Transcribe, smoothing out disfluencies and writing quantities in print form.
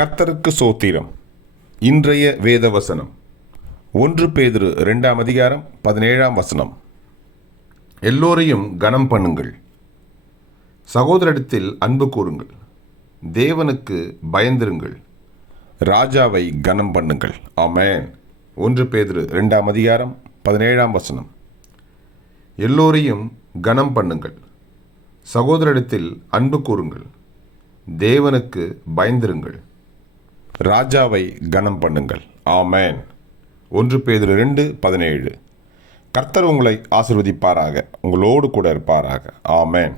கர்த்தருக்கு சோத்திரம். இன்றைய வேத வசனம் 1 பேதுரு 2 அதிகாரம் 17 எல்லோரையும் கனம் பண்ணுங்கள், சகோதரரிடத்தில் அன்பு கூறுங்கள், தேவனுக்கு பயந்திருங்கள், ராஜாவை கனம் பண்ணுங்கள். ஆமென். 1 பேதுரு 2 அதிகாரம் 17 எல்லோரையும் கனம் பண்ணுங்கள், சகோதரரிடத்தில் அன்பு கூறுங்கள், தேவனுக்கு பயந்திருங்கள், ராஜாவை கனம் பண்ணுங்கள். ஆமென். 1 பேதுரு 2:17. கர்த்தர் உங்களை ஆசீர்வதிப்பாராக, உங்களோடு கூட இருப்பாராக. ஆமென்.